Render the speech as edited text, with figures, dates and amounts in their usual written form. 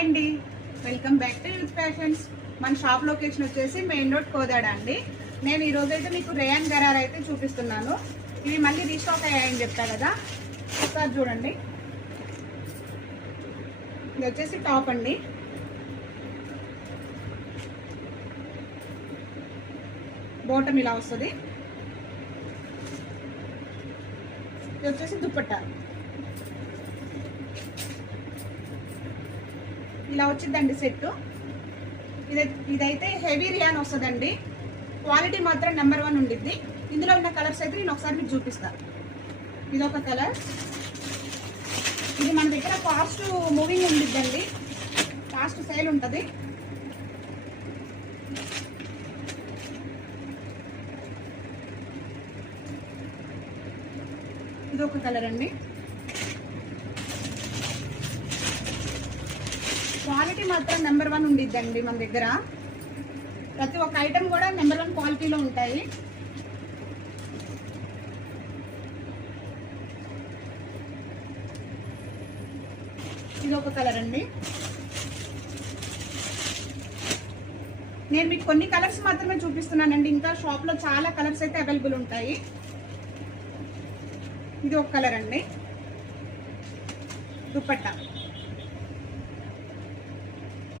Hi అండి, welcome back to youth fashions. మన shop location వచ్చేసి మెయిన్ రోడ్ కోదాడ అండి. నేను ఈ రోజు అయితే మీకు రేయాన్ గరారా అయితే చూపిస్తున్నాను. ఇవి మళ్ళీ రీస్టాక్ అయ్యాయని చెప్తా కదా, ఒకసారి చూడండి. ఇది వచ్చేసి టాప్ అండి. బాటమ్ ఇలా వస్తుంది. ఇది వచ్చేసి దుపట్టా ఇలా వచ్చిందండి సెట్. ఇదైతే హెవీ రియాన్ వస్తుందండి. క్వాలిటీ మాత్రం నెంబర్ 1 ఉండిద్ది. ఇందులో ఉన్న కలర్స్ అయితే నేను ఒకసారి మీకు చూపిస్తాను. ఇది ఒక కలర్. ఇది మన దగ్గర ఫాస్ట్ మూవింగ్ ఉండిద్దండి, ఫాస్ట్ సేల్ ఉంటుంది. ఇది ఒక కలర్ అండి. క్వాలిటీ మాత్రం నెంబర్ 1 ఉండిద్దండి మన దగ్గర. ప్రతి ఒక్క ఐటమ్ కూడా నెంబర్ 1 క్వాలిటీలో ఉంటాయి. ఇది ఒక కలర్ అండి. నేను మీకు కొన్ని కలర్స్ మాత్రమే చూపిస్తున్నానండి, ఇంకా షాప్లో చాలా కలర్స్ అయితే అవైలబుల్ ఉంటాయి. ఇది ఒక కలర్ అండి. దుపట్టా